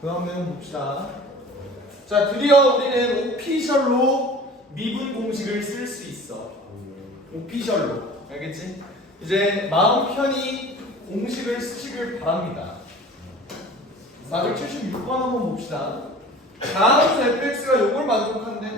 그 다음 내용 봅시다. 자, 드디어 우리는 오피셜로 미분 공식을 쓸 수 있어. 오피셜로. 알겠지? 이제 마음 편히 공식을 쓰시길 바랍니다. 476번 한번 봅시다. 다함수 fx가 요걸 만족한대.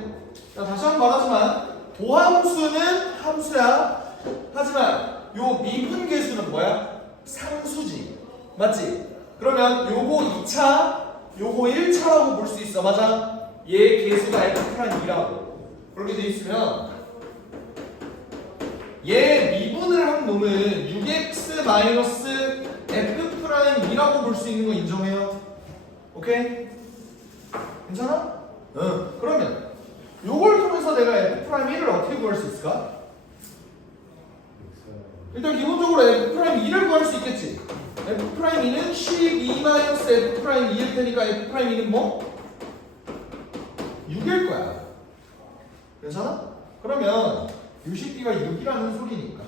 자, 다시 한번 말하지만 도함수는 함수야. 하지만 요 미분계수는 뭐야? 상수지. 맞지? 그러면 요거 2차, 요거 1차라고 볼 수 있어. 맞아? 얘 계수가 f'2라고. 그렇게 돼 있으면 얘 미분을 한 놈은 6x-f'2라고 볼 수 있는 거 인정해요? 오케이? 괜찮아? 응. 그러면 요걸 통해서 내가 f'1을 어떻게 구할 수 있을까? 일단 기본적으로 f'2를 구할 수 있겠지. f'2는 12-f'2일 테니까 f'2는 뭐? 6일 거야. 괜찮아? 그러면 요 새끼가 6이라는 소리니까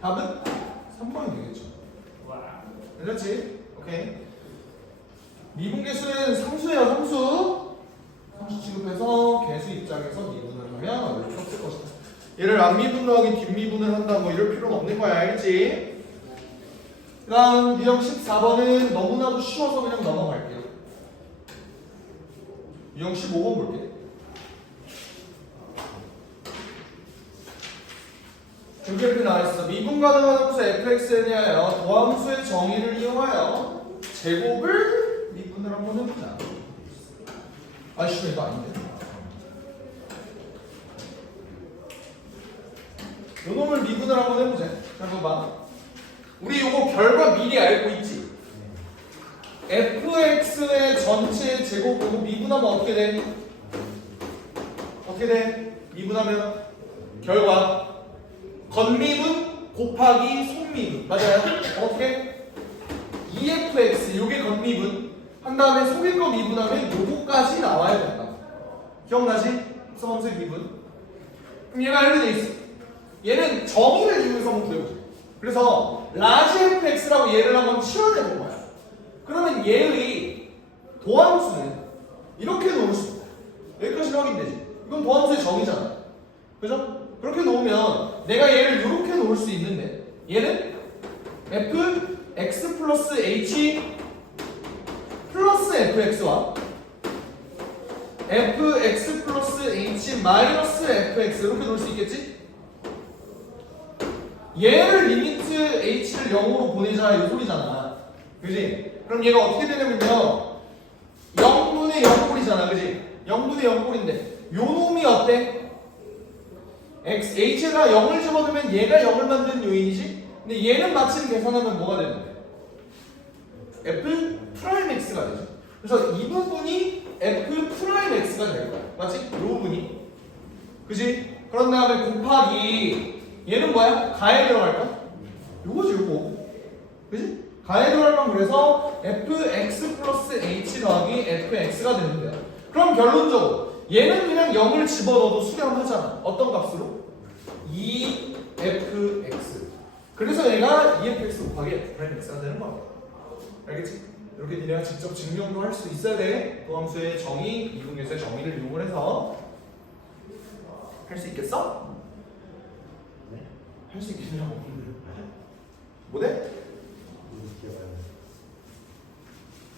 답은 3번이 되겠죠. 괜찮지? 오케이. 미분계수는 상수예요. 상수 취급해서 계수 입장에서 미분을 하면 어렵게 없을 것이다. 얘를 앞미분으로 하긴 뒷미분을 한다 뭐 이럴 필요는 없는 거야. 알겠지? 그 다음 유형 14번은 너무나도 쉬워서 그냥 넘어갈게요. 유형 15번 볼게. 여기 이렇게 나와있어. 미분 가능한 함수 fx에 대하여 도함수의 정의를 이용하여 제곱을 미분을 한번 해보자. 아이씨, 이거 아닌데. 요 놈을 미분을 한번 해보자. 자, 봐봐. 우리 요거 결과 미리 알고 있지? fx의 전체 제곱 요거 미분하면 어떻게 돼? 어떻게 돼? 미분하면 결과 건미분 곱하기 속미분. 맞아요? 어떻게? 2fx 요게 건미분 한 다음에 속일 거 미분하면 요거까지 나와야 된다. 기억나지? 합성함수의 미분. 그럼 얘가 이렇게 돼 있어. 얘는 정의를 이용해서 한번 구해보자. 그래서 라지 fx라고 얘를 한번 치환해본 거야. 그러면 얘의 도함수는 이렇게 놓을 수 있다. 여기까지 확인되지? 이건 도함수의 정의잖아. 그죠? 그렇게 놓으면 내가 얘를 이렇게 놓을 수 있는데 얘는 fx 플러스 h 플러스 fx와 fx 플러스 h 마이너스 fx 이렇게 놓을 수 있겠지? 얘를 리미트 h를 0으로 보내자 이 소리잖아. 그지? 그럼 얘가 어떻게 되냐면요 0분의 0꼴이잖아. 그지? 0분의 0꼴인데 요 놈이 어때? h에다 0을 집어넣으면 얘가 0을 만드는 요인이지? 근데 얘는 마침 계산하면 뭐가 되는데? f 프라임 x가 되죠. 그래서 이 부분이 f 프라임 x가 될 거야. 맞지? 이 부분이. 그지? 그런 다음에 곱하기 얘는 뭐야? 가에 들어갈까? 요거지 요거. 그지? 가에 들어갈까? 그래서 fx 플러스 h 더하기 fx가 되는 거야. 그럼 결론적으로 얘는 그냥 0을 집어넣어도 수렴하잖아. 어떤 값으로? 2fx. 그래서 얘가 2fx 곱하기 f'x가 되는 거야. 알겠지? 이렇게 니네가 직접 증명도 할 수 있어야 돼. 도함수의 정의, 미분계수의 정의를 이용을 해서 할 수 있겠어? 네? 할 수 있겠냐고. 뭐래?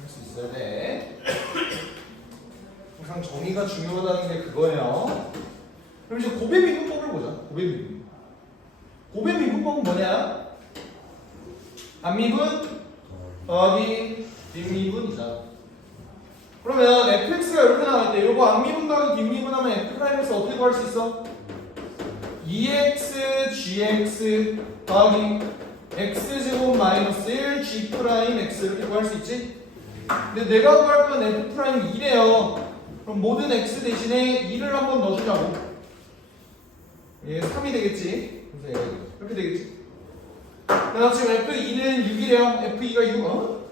할 수 있어야 돼. 항상 정의가 중요하다는 게 그거예요. 그럼 이제 고배 미분법을 보자. 고배 미분. 고배 미분법은 뭐냐? 앞미분 더하기 뒷미분이자. 그러면 fx가 이렇게 나갈 때 요거 앞미분 더하기 뒷미분 하면 f'에서 어떻게 구할 수 있어? 2x gx 더하기 x제곱 마이너스 1 g 프라임 x 이렇게 구할 수 있지? 근데 내가 구할 건 f 프라임 2래요. 그럼 모든 x 대신에 2를 한번 넣어주자고. 얘 3이 되겠지? 그래서 얘가 이렇게 되겠지? 내가 지금 f2는 6이래요. f2가 6, 어?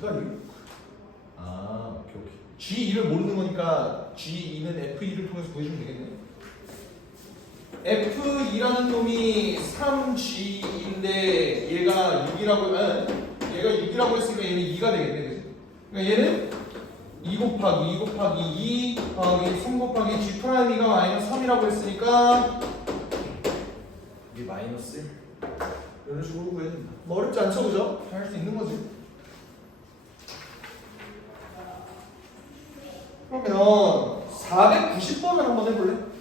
f2가 6? 아, 오케이. g2를 모르는 거니까 g2는 f2를 통해서 구해주면 되겠네. f2라는 놈이 3g인데 얘가 6이라고 2라고 했으니까 얘는 2가 되겠네, 그지? 그러니까 얘는 2 곱하기 2 곱하기 2 더하기 3 곱하기 G 프라임이가 마이너스 3이라고 했으니까 이게 마이너스 1 이런 식으로 구해야 된다. 뭐 어렵지 않죠, 그죠? 할 수 있는 거지. 그러면 490번을 한번 해볼래?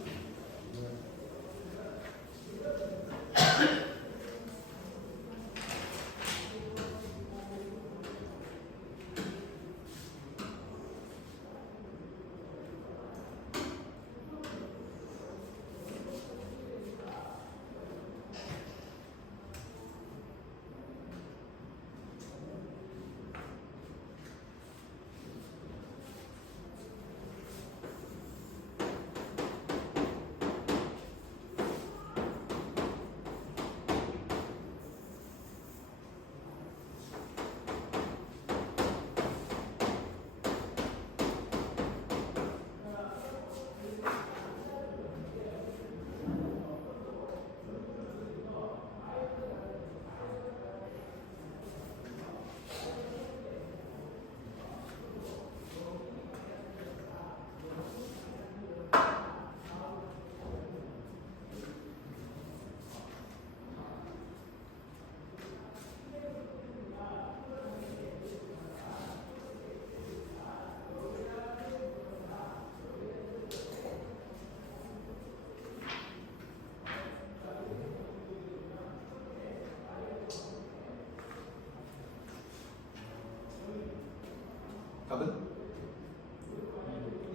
답은?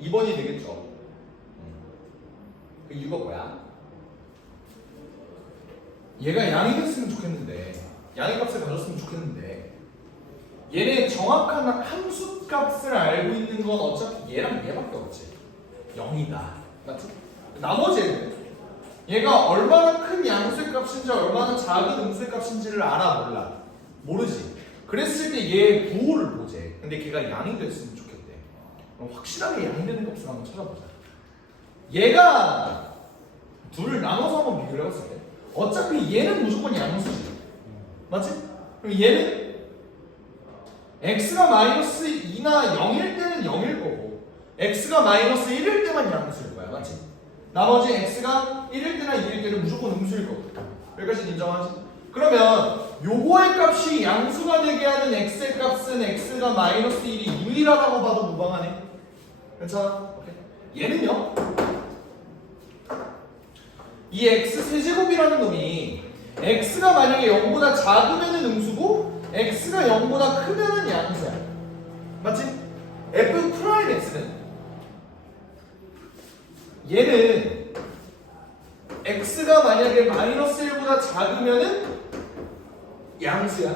2번이 되겠죠. 그 이유가 뭐야? 얘가 양이 됐으면 좋겠는데, 양의 값을 가졌으면 좋겠는데, 얘네 정확한 함수 값을 알고 있는 건 어차피 얘랑 얘밖에 없지. 0이다. 맞지? 나머지 애들, 얘가 얼마나 큰 양수의 값인지 얼마나 작은 음수의 값인지를 알아 몰라? 모르지. 그랬을 때 얘 부호를 보재. 근데 걔가 양이 됐으면 좋겠대. 그럼 확실하게 양이 되는 값을 한번 찾아보자. 얘가 둘을 나눠서 한번 비교를 해봤을 때 어차피 얘는 무조건 양수지. 맞지? 그럼 얘는 x가 마이너스 2나 0일 때는 0일 거고 x가 마이너스 1일 때만 양수일 거야. 맞지? 나머지 x가 1일 때나 2일 때는 무조건 음수일 거고. 여기까지 인정하지? 그러면 요거의 값이 양수가 되게 하는 x의 값은 x가 마이너스 1이 유일하다고 봐도 무방하네. 괜찮아? 오케이. 얘는요? 이 x 세제곱이라는 놈이 x가 만약에 0보다 작으면은 음수고 x가 0보다 크면은 양수야. 맞지? f 프라임 x는 얘는 x가 만약에 마이너스 1보다 작으면은 양수야.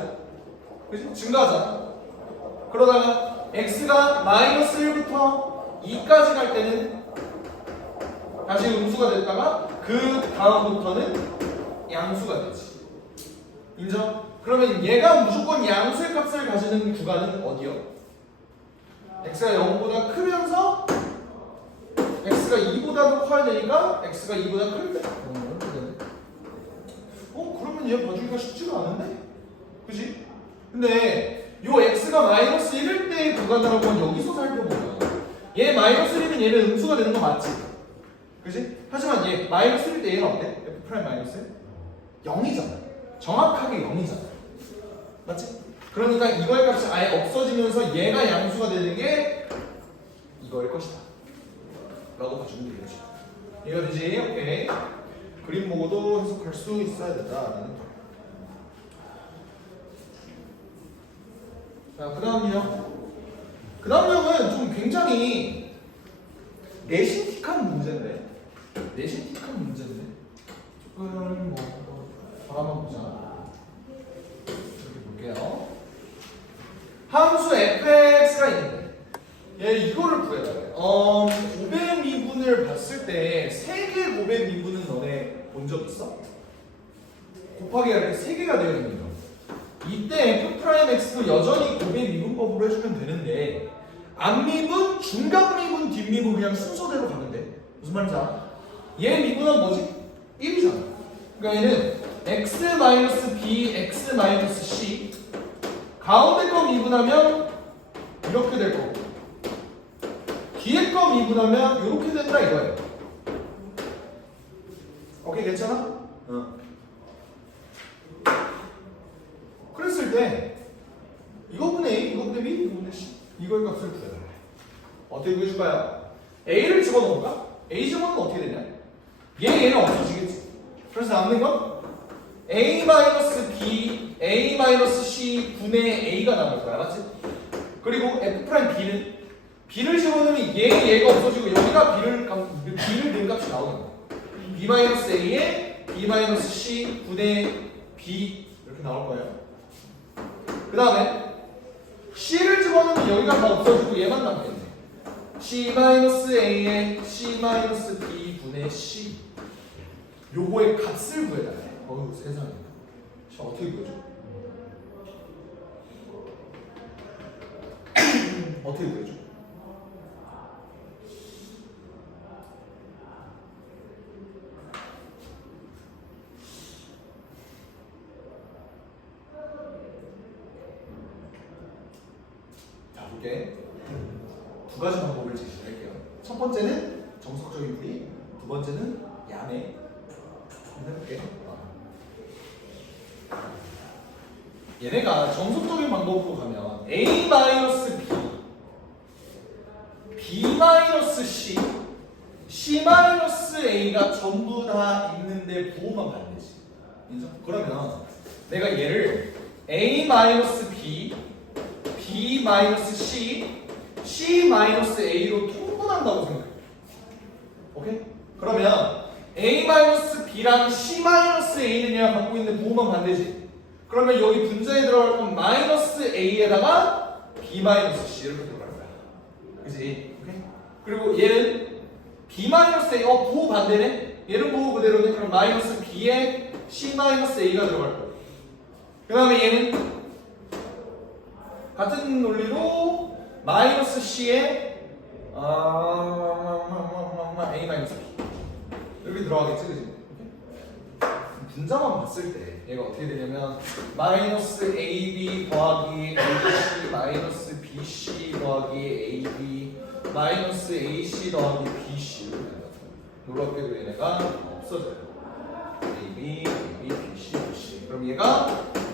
그치? 증가하잖아. 그러다가 x가 마이너스 1부터 2까지 갈 때는 다시 음수가 됐다가 그 다음부터는 양수가 되지. 인정? 그러면 얘가 무조건 양수의 값을 가지는 구간은 어디요? x가 0보다 크면서 x가 2보다도 커야 되니까 x가 2보다 클 때. 그러면 얘 봐주기가 쉽지가 않은데? 그지? 근데 요 x가 마이너스 1일 때의 구간이라고 하면 여기서 살펴보면 얘 마이너스 1이면 얘는 음수가 되는 거 맞지? 그지? 하지만 얘 마이너스 1일 때 얘는 어때? f 프라임 마이너스 0이잖아. 정확하게 0이잖아. 맞지? 그러니까 이거의 값이 아예 없어지면서 얘가 양수가 되는 게 이거일 것이다 라고 봐주면 되겠지. 이해가 되지? 오케이. 그림 보고도 해석할 수 있어야 된다라는 거. 자, 그 다음이요. 그 다음 형은 좀 굉장히 내신틱한 문제인데. 내신틱한 문제인데. 조금 한번 보자. 이렇게 볼게요. 함수 fx가 있는데 얘 이거를 구해야 돼. 곱의 미분을 봤을 때 3개 곱의 미분은 너네 본 적 있어? 곱하기가 이렇게 3개가 되어 있는 거. 이때 f 프라임 x도 여전히 곱의 미분법으로 해주면 되는데 앞미분, 중간미분, 뒷미분 그냥 순서대로 가면 돼. 무슨 말인지 알아? 얘 미분은 뭐지? 1이잖아. 그러니까 얘는 x-b, x-c 가운데 거 미분하면 이렇게 될 거고 뒤에 거 미분하면 이렇게 된다 이거예요. 오케이 괜찮아? 그랬을 때 이거분의 A, 이거분의 B, 이거분의 C 이거의 값을 구해라. 어떻게 구해줄까요? A를 집어넣을까? A 집어넣으면 어떻게 되냐? 얘는 없어지겠지. 그래서 남는 건 A-B, A-C 분의 A가 남을 거야. 맞지? 그리고 F'B는 B를 집어넣으면 얘가 없어지고 여기가 B를 넣은 값이 나오는 거야. B-A에 B-C 분의 B 이렇게 나올 거예요. 그 다음에 C를 집어넣으면 여기가 다 없어지고 얘만 남겠네. C-A에 C-B 분의 C 요거의 값을 구해달래. 어휴 세상에. 자 어떻게 구해줘? 어떻게 구해줘? 자 볼게. 두 가지 방법을 제시할게요. 첫 번째는 정석적인 풀이, 두 번째는 야매. 한번 해볼게. 얘네가 정석적인 방법으로 가면 A-B, B-C, C-A가 전부 다 있는데 부호만 반대지. 인정? 그러면 내가 얘를 A-B, B-C, C-A로 통분한다고 생각해. 오케이? 그러면 A-B랑 C-A는 얘가 갖고 있는 부호만 반대지. 그러면 여기 분자에 들어갈 건 -A에다가 B-C 이렇게 들어갈 거야. 그치? 오케이? 그리고 얘는 B-A, 부호 반대네? 얘는 부호 그대로네? 그럼 -B에 C-A가 들어갈 거야. 그 다음에 얘는 같은 논리로 -C에 A-B 이렇게 들어가겠지? 그치? 분자만 봤을 때 얘가 어떻게 되냐면 -AB 더하기 ABC BC 더하기 AB AC 더하기 BC 이렇게 되면 얘네가 없어져요. AB, BC, BC 그럼 얘가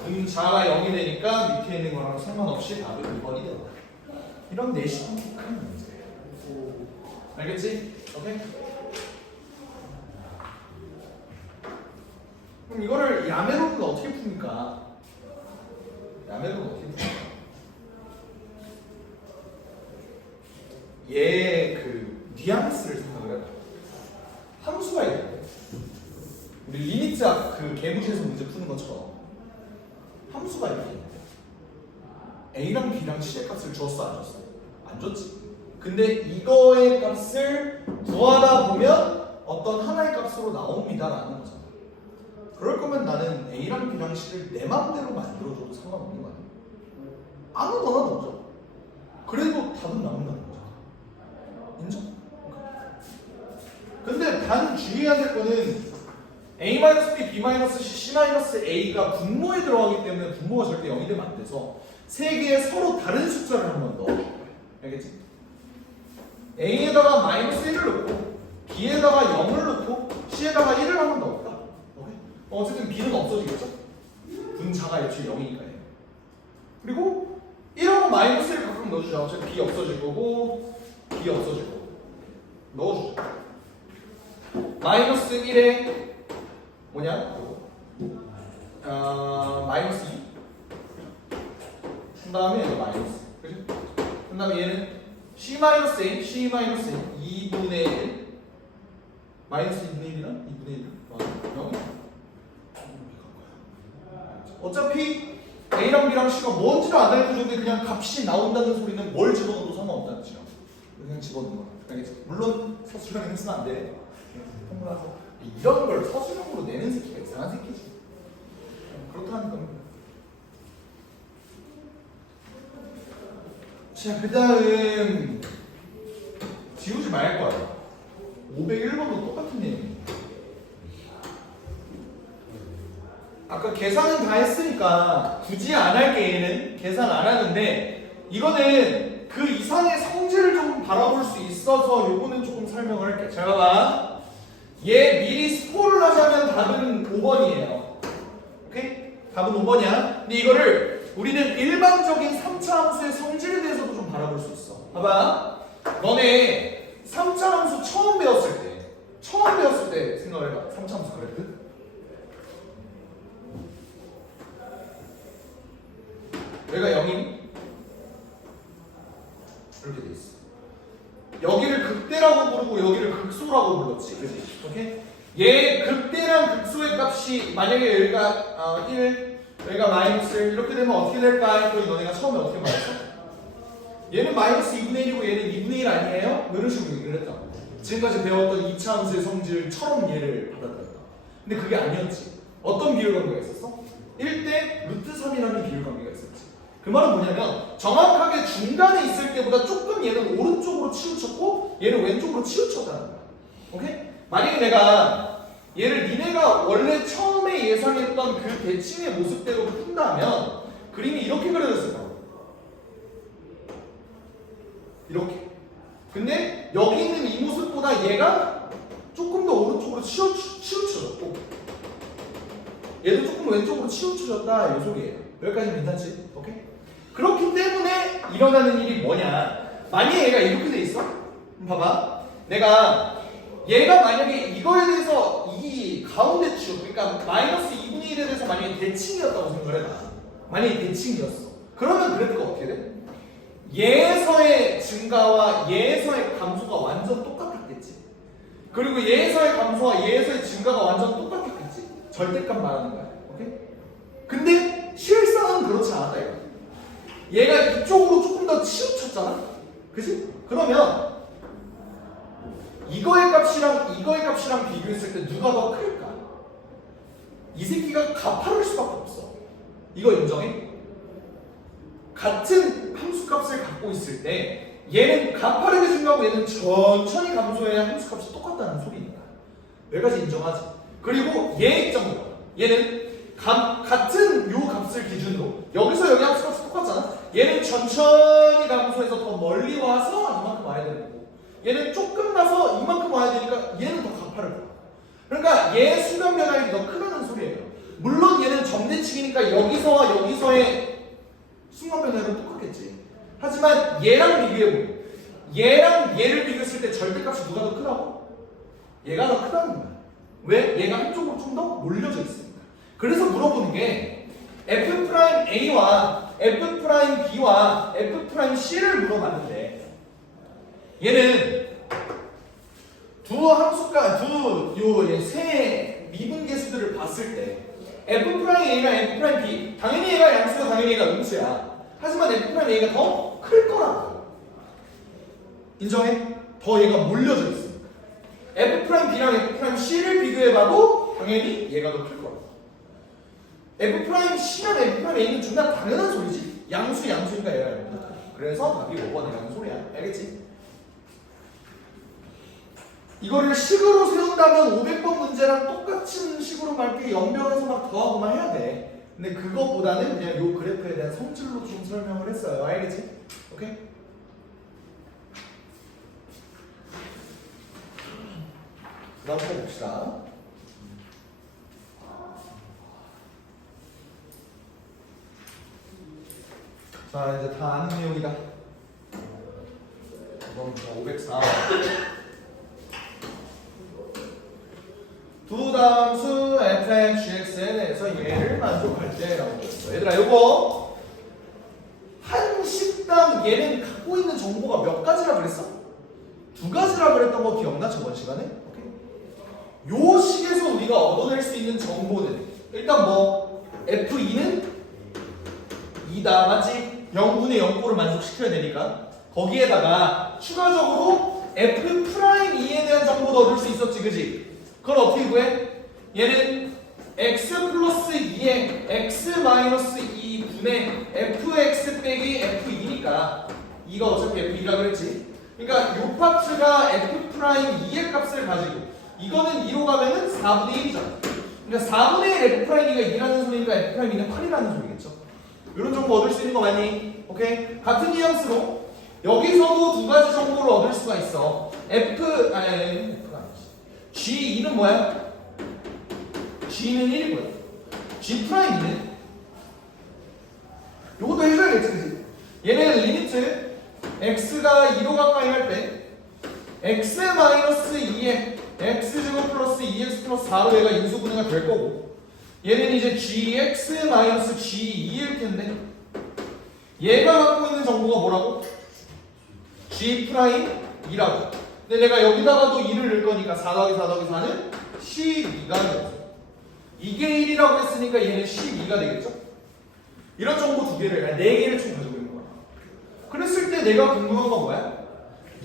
분자가 0이 되니까 밑에 있는 거랑 상관없이 답이 2번이 된다. 이런 내시경 큰 문제예요. 알겠지? 오케이? 그럼 이거를 야매로는 어떻게 풉니까? 야매로는 어떻게 풉니까? 얘 그 뉘앙스를 생각을 해봐. 함수가 있는데 우리 리미트 그 개무시에서 문제 푸는 것처럼 함수가 이렇게 있는데 A랑 B랑 C의 값을 줬어 안 줬어? 안 줬지. 근데 이거의 값을 구하다 보면 어떤 하나의 값으로 나옵니다 라는 거잖아. 그럴 거면 나는 A랑 B랑 C를 내 마음대로 만들어줘도 상관없는 거 아니야? 아무거나 넣어줘. 그래도 답은 나온다는 거잖아. 인정? 근데 단 주의해야 될 거는 A-B, B-C, C-A가 분모에 들어가기 때문에 분모가 절대 0이 되면 안 돼서 세 개의 서로 다른 숫자를 한번 넣어. 알겠지? A에다가 -1을 넣고 B에다가 0을 넣고 C에다가 1을 한번 넣을까? 어쨌든 B는 없어지겠죠? 분자가 애초에 0이니까요. 그리고 1하고 -1을 가끔 넣어주자. 어차피 B 없어질 거고 B 없어질 거고 넣어주자. -1에 뭐냐? -2. 그 다음에 얘가 마이너스. 그죠? 그 다음에 얘는 C-A, C-A 2분의 1 마이너스 2분의 1이랑 2분의 1 0. 어차피 A랑 B랑 C가 뭔지를 안 알려주는데 그냥 값이 나온다는 소리는 뭘 집어넣어도 상관없다는 뜻이야. 그냥 집어넣는 거야. 알겠지? 물론 서술형에는 쓰면 안 돼. 통과해서 이런 걸 서술형으로 내는 새끼가 이상한 새끼지. 그렇다는 겁니다. 자, 그 다음 지우지 말 거야. 501번도 똑같은 내용이에요. 아까 아까 계산은 다 했으니까 굳이 안 할게. 얘는 계산 안 하는데 이거는 그 이상의 성질을 좀 바라볼 수 있어서 요거는 조금 설명을 할게. 잘 봐봐. 얘 미리 스포를 하자면 답은 5번이에요. 오케이? 답은 5번이야. 근데 이거를 우리는 일반적인 3차 함수의 성질에 대해서도 좀 바라볼 수 있어. 봐봐. 너네 3차 함수 처음 배웠을 때 생각해봐. 3차 함수 그랬거든? 얘가 0임? 이렇게 돼 있어. 여기를 극대라고 부르고 여기를 극소라고 불렀지. 그치? 오케이? 얘 극대랑 극소의 값이 만약에 여기가 1, 여기가 마이너스 1 이렇게 되면 어떻게 될까 했더니 너네가 처음에 어떻게 말했어? 얘는 마이너스 2분의 1이고 얘는 2분의 1 아니에요? 뭐 이런 식으로 얘기를 했다. 지금까지 배웠던 2차 함수의 성질처럼 얘를 받아들였다. 근데 그게 아니었지. 어떤 비율관계가 있었어? 1대 루트 3이라는 비율관계가 있었지. 그 말은 뭐냐면 정확하게 중간에 있을 때보다 조금 얘는 오른쪽으로 치우쳤고 얘는 왼쪽으로 치우쳤다는 거야. 오케이? 만약에 내가 얘를 니네가 원래 처음에 예상했던 그 대칭의 모습대로 푼다면 그림이 이렇게 그려졌을 거야. 이렇게. 근데 여기 있는 이 모습보다 얘가 조금 더 오른쪽으로 치우쳐졌고 얘도 조금 왼쪽으로 치우쳐졌다 이 소리예요. 여기까지 괜찮지? 오케이? 그렇기 때문에 일어나는 일이 뭐냐? 만약에 얘가 이렇게 돼 있어? 봐봐. 얘가 만약에 이거에 대해서 이 가운데 치우, 그러니까 마이너스 2분의 1에 대해서 만약에 대칭이었다고 생각을 해봐. 만약에 대칭이었어. 그러면 그래프가 어떻게 돼? 얘에서의 증가와 얘에서의 감소가 완전 똑같았겠지. 그리고 얘에서의 감소와 얘에서의 증가가 완전 똑같았겠지. 절대값 말하는 거야. 오케이? 근데 실상은 그렇지 않았다 이거. 얘가 이쪽으로 조금 더 치우쳤잖아. 그치? 그러면 이거의 값이랑 비교했을 때 누가 더 클까? 이 새끼가 가파를 수밖에 없어. 이거 인정해? 같은 함수값을 갖고 있을 때 얘는 가파르게 증가하고 얘는 천천히 감소해야 함수값이 똑같다는 소리니까. 여기까지 인정하지. 그리고 얘 입장도 얘는 같은 요 값을 기준으로 여기서 여기 함수값이 똑같잖아. 얘는 천천히 감소해서 더 멀리 와서 이만큼 와야 되는 거고 얘는 조금 나서 이만큼 와야 되니까 얘는 더 가파르고. 그러니까 얘 수면 변화율이 더 크다는 소리예요. 물론 얘는 점대칭이니까 여기서와 여기서의 순간 변화율은 똑같겠지. 하지만 얘랑 비교해보면 얘랑 얘를 비교했을 때 절대값이 누가 더 크다고? 얘가 더 크다는 거야. 왜? 얘가 한쪽으로 좀 더 몰려져 있으니까. 그래서 물어보는 게 F'A와 F'B와 F'C를 물어봤는데 얘는 두 함수가 세 미분계수들을 봤을 때 F'A랑 F'B 당연히 얘가 양수고 당연히 얘가 음수야. 하지만 F'A가 더 클 거라고. 인정해? 더 얘가 몰려져 있으니까. F'B랑 F'C를 비교해봐도 당연히 얘가 더 클 거라고. F'C랑 F'A는 존나 당연한 소리지. 양수니까 얘가 양수. 그래서 답이 5번이라는 소리야. 알겠지? 이거를 식으로 세운다면 500번 문제랑 똑같은 식으로 막 이렇게 연결해서 막 더하고만 해야 돼. 근데 그것보다는 그냥 요 그래프에 대한 성질로 좀 설명을 했어요. 알겠지? 오케이? 그 다음 거 봅시다. 자, 이제 다 아는 내용이다. 이건 504. 두 다함수 fxx에 대해서 얘를 만족할 때라고 했어. 얘들아, 요거 한 식당 얘는 갖고 있는 정보가 몇 가지라 그랬어? 두 가지라 그랬던 거 기억나? 저번 시간에? 오케이. 요 식에서 우리가 얻어낼 수 있는 정보는 일단 뭐 f2는 2다, 맞지? 0분의 0꼴을 만족시켜야 되니까 거기에다가 추가적으로 f'2에 대한 정보도 얻을 수 있었지, 그지? 그걸 어떻게 구해? 얘는 x 플러스 2에 x 마이너스 2분의 fx 빼기 f2니까 이거 어차피 f2라 그랬지? 그러니까 요 파트가 f'2의 값을 가지고 이거는 2로 가면은 4분의 1이잖아. 그러니까 4분의 1 F 프라임이가 2라는 소리니까 F 프라임이는 8이라는 소리겠죠. 이런 정보 얻을 수 있는 거 맞니? 오케이? 같은 뉘앙스로 여기서도 두 가지 정보를 얻을 수가 있어. F가 아니지. G2는 뭐야? G는 1이고요. G 프라임이는 요것도 해줘야겠지, 그치? 얘는 리미트 x가 2로 가까이 할 때 x 마이너스 2에 x제곱 플러스 2x 플러스 4로 얘가 인수분해가 될 거고, 얘는 이제 gx 마이너스 g2일 텐데 얘가 갖고 있는 정보가 뭐라고? g 프라임 2라고. 근데 내가 여기다가도 2를 넣을 거니까 4 더하기 4 더하기 4는 12가 되겠죠. 이게 1이라고 했으니까 얘는 12가 되겠죠. 이런 정보 두 개를, 아니 4개를 총 가지고 있는 거야. 그랬을 때 내가 궁금한 건 뭐야?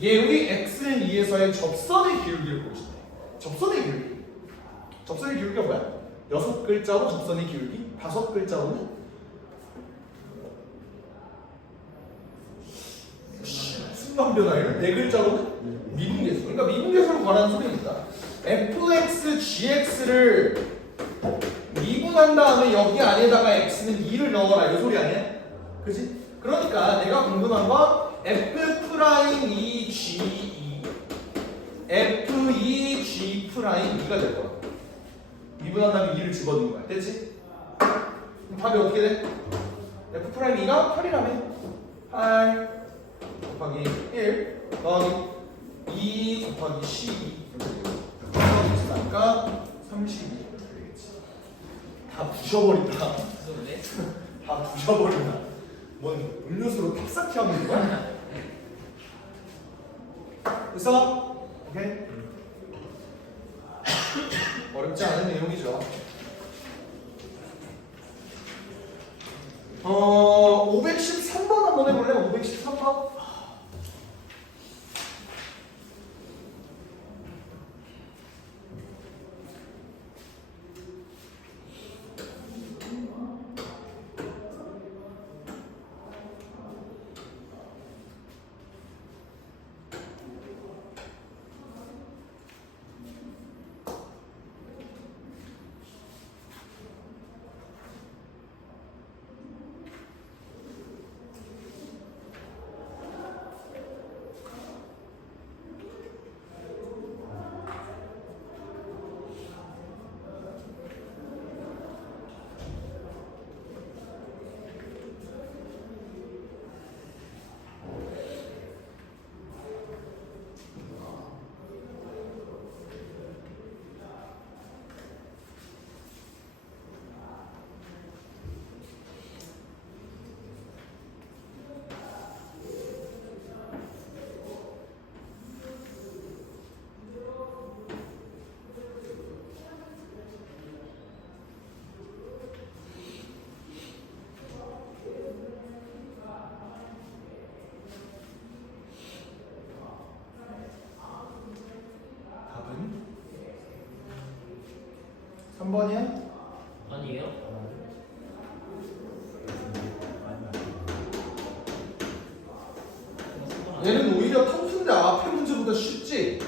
얘의 x는 2에서의 접선의 기울기를 보고 싶대. 접선의 기울기. 접선의 기울기가 뭐야? 6글자로 접선의 기울기, 5글자로는 순간 변화율, 4글자로는 미분계수. 그러니까 미분계수를 관한 소리니까 fx, gx를 미분한 다음에 여기 안에다가 x는 2를 넣어라 이 소리 아니야? 그지? 그러니까 내가 궁금한 건 f 프라임 2 g 2 f 2 g 프라임 2가 될 거야. 미분한 다음에 2를 집어넣은 거야. 됐지? 그럼 답이 어떻게 돼? f 프라임 2가 8이라며 8 곱하기 1 더하기 2 곱하기 12 이렇게 되니까 32 다 부셔버린다. 다 부셔버린다. 뭔 음료수로 탁삭히 하는 거야? 그래서 오케이? 어렵지 않은 내용이죠. 513번 한번 해볼래? 513번? 답은 3번이야? 아니에요? 얘는 오히려 터프인데 앞에 문제보다 쉽지?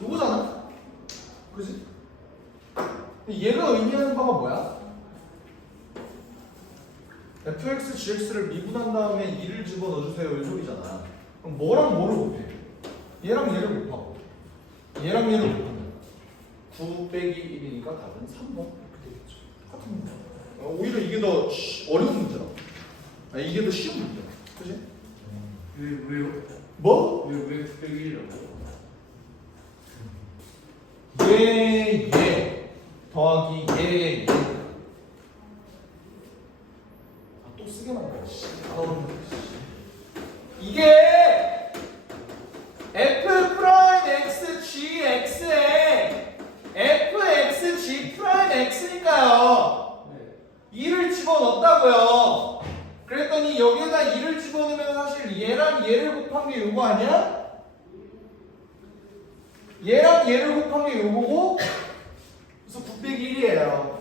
이거잖아? 그지? 얘가 의미하는 바가 뭐야? fx, gx를 미분한 다음에 2를 집어넣어주세요 이 소리잖아. 그럼 뭐랑 뭐를 곱해? 얘랑 얘를 곱하고 얘랑 얘를 곱한다. 9 빼기 1이니까 답은 3번 이렇게 되겠죠. 똑같은 문제. 오히려 이게 더 어려운 문제다. 아니 이게 더 쉬운 문제야. 그지? 왜요? 뭐? 왜 100일이라고? 얘 더하기 얘 또 쓰게 만들어. 이게 f 프라임 x g x에 f x g 프라임 x니까요. 2를 집어넣었다고요. 그랬더니 여기에다 2를 집어넣으면 사실 얘랑 얘를 곱한 게 요거 아니야? 얘랑 얘를 곱한 게 요거고, 그래서 9 빼기 1이에요.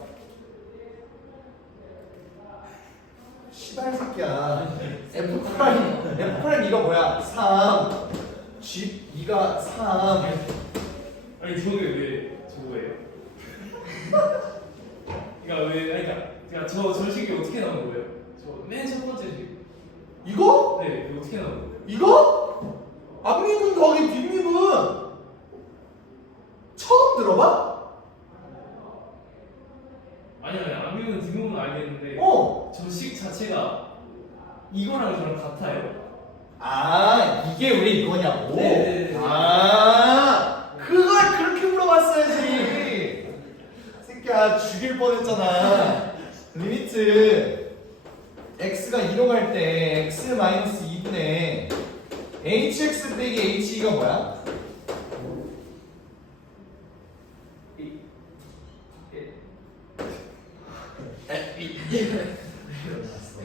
시발 새끼야. F 프라임 이거 뭐야? 저 식이 어떻게 나온 거예요? 저 맨 첫 번째 식. 이거? 네, 이거 어떻게 나온 거예요? 이거? 앞미분 더하기 뒷미분 처음 들어봐? 아니요, 안미분 뒷부분 알겠는데 저 식 자체가 이거랑 저랑 같아요. 아 이게 왜 이거냐고? 네네네. 아 그걸 그렇게 물어봤어야지. 새끼야 죽일 뻔했잖아. 리미트 x가 2로 갈 때 x 마이너스 2분의 hx 빼기 he가 뭐야?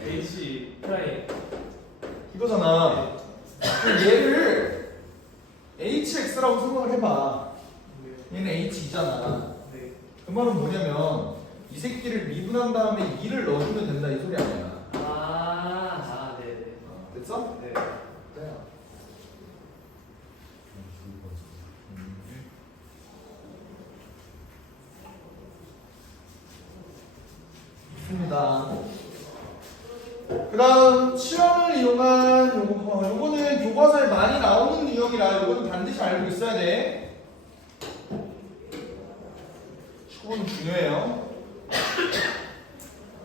H 프라임. 이거잖아. 그럼 얘를 hx라고 생각을 해봐. 얘는 h2잖아. 네. 그 말은 뭐냐면 이 새끼를 미분한 다음에 2를 넣어주면 된다 이 소리 아니야. 네네. 됐어? 네. 좋습니다. 그 다음 시험을 이용한 요거는 교과서에 많이 나오는 유형이라 요거는 반드시 알고 있어야 돼. 이거는 중요해요.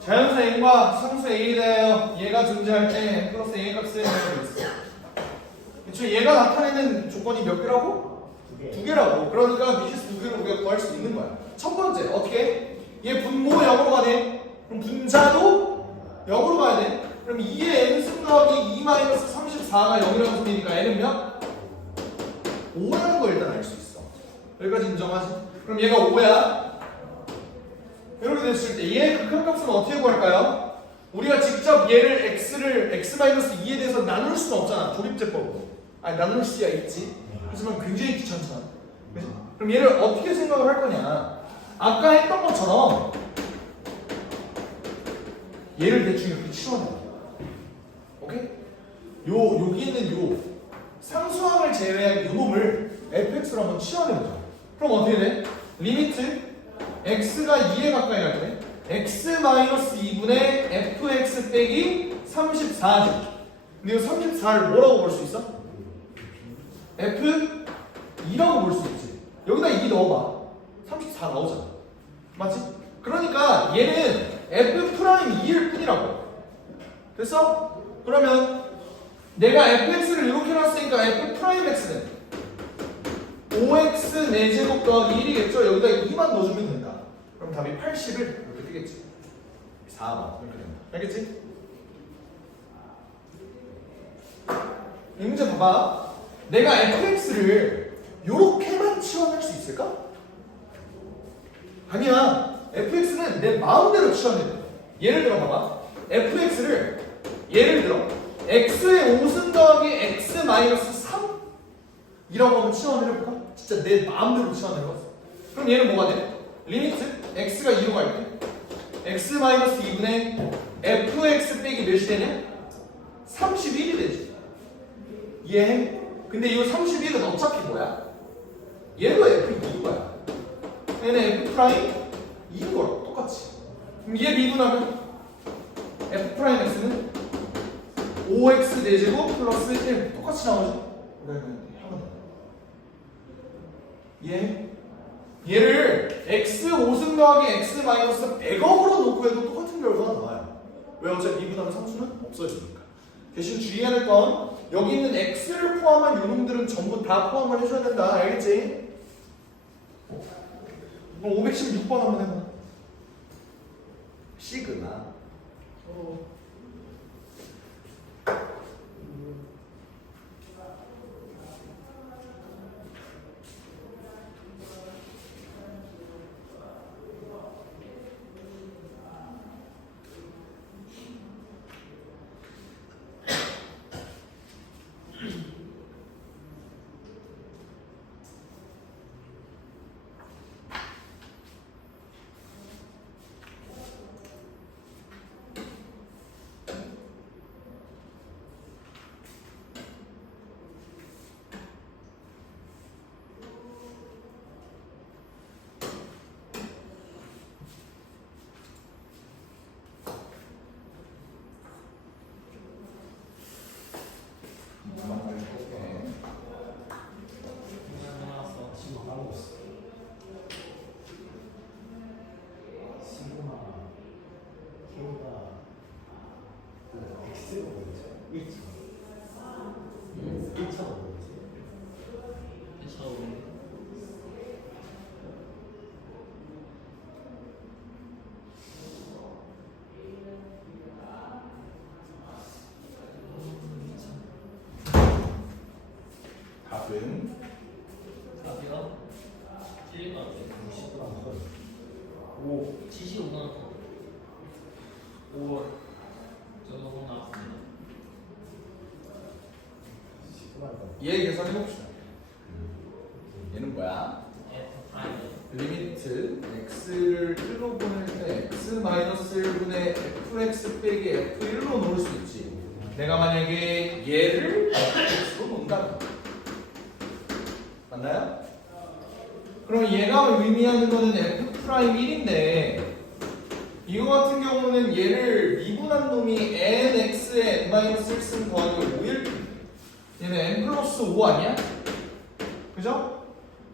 자연수 n과 상수 a에 대하여 얘가 존재할 때 n 플러스 a의 값을 내고 있어. 그쵸? 얘가 나타내는 조건이 몇 개라고? 두 개라고. 그러니까 미시스 두 개로 우리가 구할 수 있는 거야. 첫 번째 어떻게? 얘 분모 0으로 가네. 그럼 분자도 0으로 가야 돼. 그럼 2의 n승 더하기 2 마이너스 34가 0이라는 소리니까 n은 몇? 5라는 걸 일단 알 수 있어. 여기까지 인정하지? 그럼 얘가 5야. 이렇게 됐을 때 얘의 극한값은 어떻게 구할까요? 우리가 직접 얘를 x-2에 대해서 나눌 수는 없잖아. 조립제법으로. 아니 나눌 수야 있지. 하지만 굉장히 귀찮잖아. 그치? 그럼 얘를 어떻게 생각을 할 거냐? 아까 했던 것처럼 얘를 대충 이렇게 치워내. 오케이? 여기 있는 요 상수항을 제외한 요 놈을 fx로 한번 치워내보자. 그럼 어떻게 돼? 리미트 x가 2에 가까이 갈 때 x-2분의 fx 빼기 34지. 근데 이 34를 뭐라고 볼 수 있어? f2라고 볼 수 있지. 여기다 2 넣어봐. 34 나오잖아. 맞지? 그러니까 얘는 f'2일 뿐이라고. 됐어? 그러면 내가 fx를 이렇게 놨으니까 f'x는 5x 4제곱 더하기 1이겠죠? 여기다 2만 넣어주면 된다. 그럼 답이 80을 이렇게 뜨겠지. 4번 이렇게 된다. 알겠지? 이 문제 봐봐. 내가 fx를 이렇게만 치환할 수 있을까? 아니야. fx는 내 마음대로 치환해야 돼. 예를 들어 봐봐. fx를 예를 들어 x의 5승 더하기 x 마이너스 3 이라고 한번 치환을 해볼까? 진짜 내 마음대로 치환을 해봤어. 그럼 얘는 뭐가 돼? 리미트 x가 2로 갈 때 x 마이너스 2분의 fx 빼기 몇이 되냐? 31이 되지. 이해해? 근데 이 31은 어차피 뭐야? 얘도 f2인 거야. 얘는 f 프라임 2인 거랑 똑같이. 그럼 얘 미분하면 f 프라임 x는 5x 4제곱 플러스 1 똑같이 나오죠? 그러면 하면 돼. 얘를 x 5승 더하기 x 마이너스 100억으로 놓고 해도 똑같은 결과가 나와요. 왜? 어차피 미분하면 상수는 없어지니까. 대신 주의해야 될 건 여기 있는 x를 포함한 요놈들은 전부 다 포함을 해줘야 된다. 알겠지? 그럼 516번 한번 해봐. 시그마 오 75만 원. 5월 저거 나왔습니다. 얘 계산해봅시다. 얘는 뭐야? F 프라임. 리미트 x를 1로 보낼 때 x-1분의 fx 빼기 f1로 놓을 수 있지. 내가 만약에 얘를 fx로 놓는다. 맞나요? 그럼 얘가 의미하는 거는 f'1인데 이거 같은 경우는 얘를 미분한 놈이 nx에 n-1승 더하기 5일 얘는 n 플러스 5 아니야? 그죠?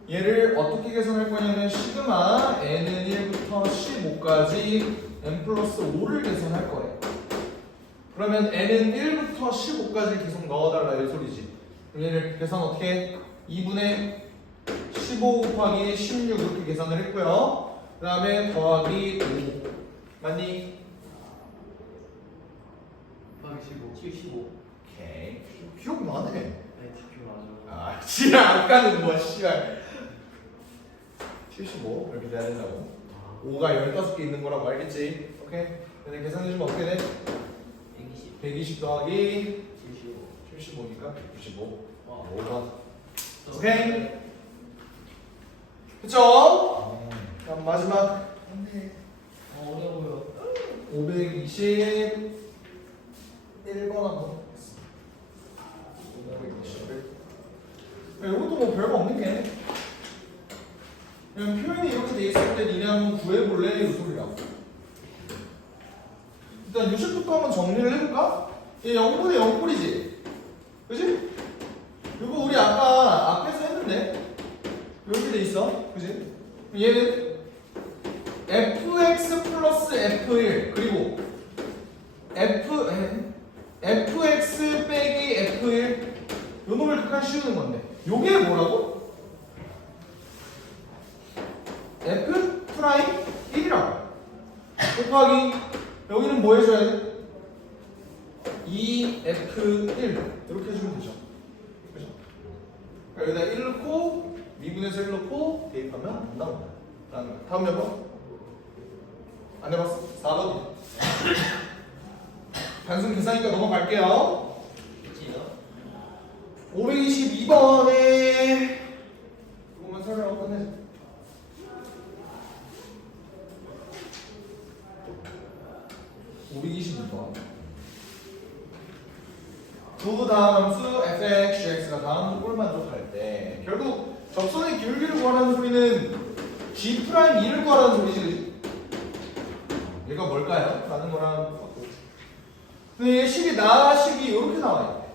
얘를 어떻게 계산할 거냐면 시그마 n은 1부터 15까지 n 플러스 5를 계산할 거예요. 그러면 n은 1부터 15까지 계속 넣어달라 이 소리지. 그럼 얘를 계산 어떻게 해? 2분의 15 곱하기 16 이렇게 계산을 했고요. 그 다음에 더하기 5 맞니? 더하기 75. 오케이. 기억 나네. 네, 다 맞아. 아, 지랄 아까는 뭐 씨발 75 이렇게 돼야 된다고. 5가 15개 있는 거라고 알겠지? 오케이. 근데 계산해주면 어떻게 돼? 120. 120 더하기 75. 75니까 195. 와. 5번. 오케이. 그쵸? 그럼 마지막 어려워요. 521번 한번 보겠습니다. 521. 이것도 뭐 별거 없는 게 그냥 표현이 이렇게 돼 있을 때 니네 한번 구해볼래? 이 소리라고. 일단 요식부터 한번 정리를 해볼까? 얘 0분의 0꼴이지? 그지? 이거 우리 아까 앞에서 했는데 이렇게 돼 있어. 그지? 얘는 fx 플러스 f1 그리고 fx 빼기 f1 요 놈을 극한 씌우는 건데 요게 뭐라고? f 프라임 1이라고 곱하기 여기는 뭐 해줘야 돼? 2f1 이렇게 해주면 되죠. 그죠? 여기다 1 넣고 미분에서 1 넣고 대입하면 안 나온다. 다음 몇 번? 안 해봤어? 4번. 단순 계산이니까 넘어갈게요. 522번에 이거만 설명하고 끝내자. 두 다음 함수 fx, gx가 다음 꼴만 족할 때 결국 접선의 기울기를 구하라는 소리는 g'2를 구하라는 소리지, 그지? 얘가 뭘까요? 라는 거랑 똑같고. 근데 얘 식이 나식이 이렇게 나와있대.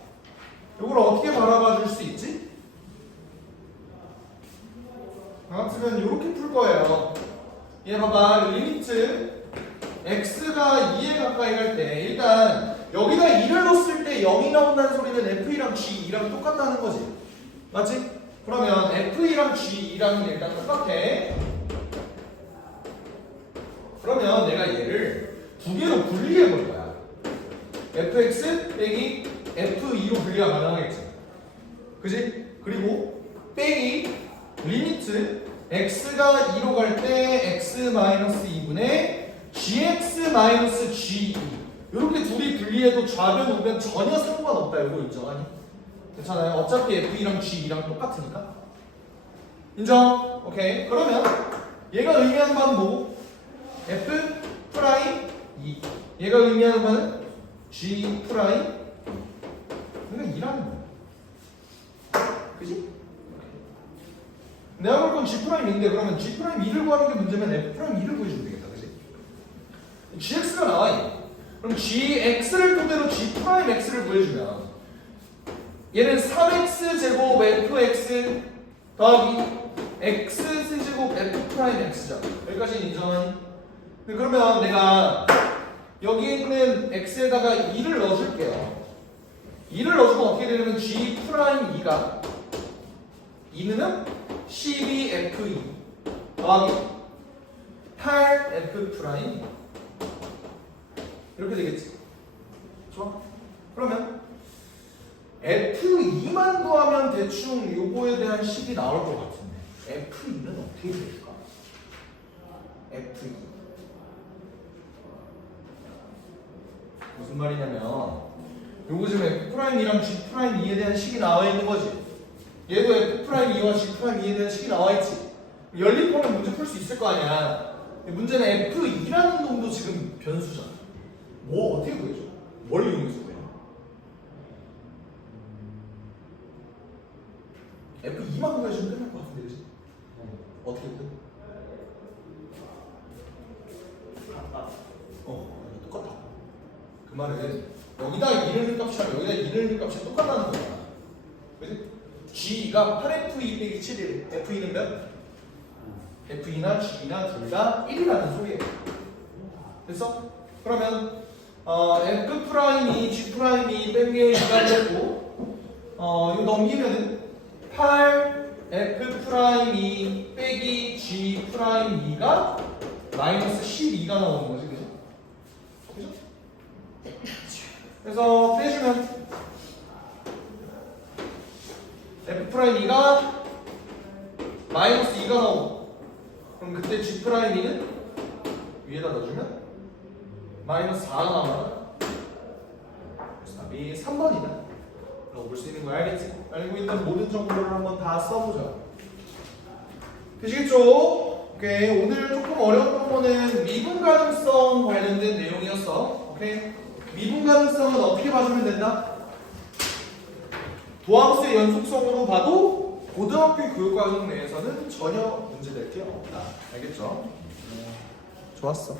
이걸 어떻게 바라봐 줄 수 있지? 같으면 이렇게 풀 거예요. 얘 봐봐, 리미트 x가 2에 가까이 갈 때 일단 여기다 2를 넣었을 때 0이 나온다는 소리는 f2랑 g2랑 똑같다는 거지. 맞지? 그러면 f2랑 g2랑은 일단 똑같아. 그러면 내가 얘를 두 개로 분리해 볼 거야. fx 빼기 f2로 분리가 가능하겠지. 그지? 그리고 빼기 리미트 x가 2로 갈 때 x-2분의 gx-g2 이렇게 둘이 분리해도 좌변 우변 전혀 상관없다. 이거 인정하니? 괜찮아요? 어차피 f2랑 g2랑 똑같으니까. 인정? 오케이. 그러면 얘가 의미하는 바는 뭐고? f 프라임 2. 얘가 의미하는 바는 g 프라임. 그러니까 2라는 거야. 그지? 내가 볼 건 g 프라임 2인데 그러면 g 프라임 2를 구하는 게 문제면 f 프라임 2를 구해주면 되겠다. 그지? gx가 나와 있네. 그럼 gx를 토대로 g 프라임 x를 구해주면 얘는 3x 제곱 fx 더하기 x 세제곱 f 프라임 x잖아. 여기까지는 인정하니? 그러면 내가 여기 있는 x에다가 2를 넣어줄게요. 2를 넣어주면 어떻게 되냐면 g 프라임 2가 2는 12f2 더하기 8f 프라임 이렇게 되겠지. 좋아? 그러면 f2만 구하면 대충 요거에 대한 식이 나올 것 같은데 f2는 어떻게 될까? F2. 무슨 말이냐면 요거 지금 F'이랑 G'E에 대한 식이 나와 있는 거지. 얘도 F'E와 G'E에 대한 식이 나와 있지. 연립하면 문제 풀 수 있을 거 아니야. 문제는 F2라는 놈도 지금 변수잖아. 뭐 어떻게 구해줘? 뭘 이용해서 구해? F2만 구해주면 끝날 것 같은데, 그지? 어떻게 구해? 똑같아. 그 말은 여기다 2를 넣을 값이랑 여기다 2를 넣을 값이 똑같다는 거야. 그지? G가 8F2 빼기 7일. F2는 몇? F2나 G나 둘 다 1이라는 소리예요. 됐어? 그러면 F'이 G'이 빼기 2가 됐고 이거 넘기면은 8F'이 빼기 G'E가 마이너스 12가 나오는 거지, 그죠? 그죠? 그래서 빼주면 F'E가 마이너스 2가 나오고 그럼 그때 G'E는 위에다 넣어주면 마이너스 4가 나오잖아. 그래서 답이 3번이다. 라고 볼 수 있는 거 알겠지? 알고 있는 모든 정보를 한번 다 써보자. 되시겠죠? 오케이. 오늘 조금 어려웠던 거는 미분 가능성 관련된 내용이었어. 오케이. 미분 가능성은 어떻게 봐주면 된다? 도함수의 연속성으로 봐도 고등학교 교육과정 내에서는 전혀 문제될 게 없다. 알겠죠? 좋았어.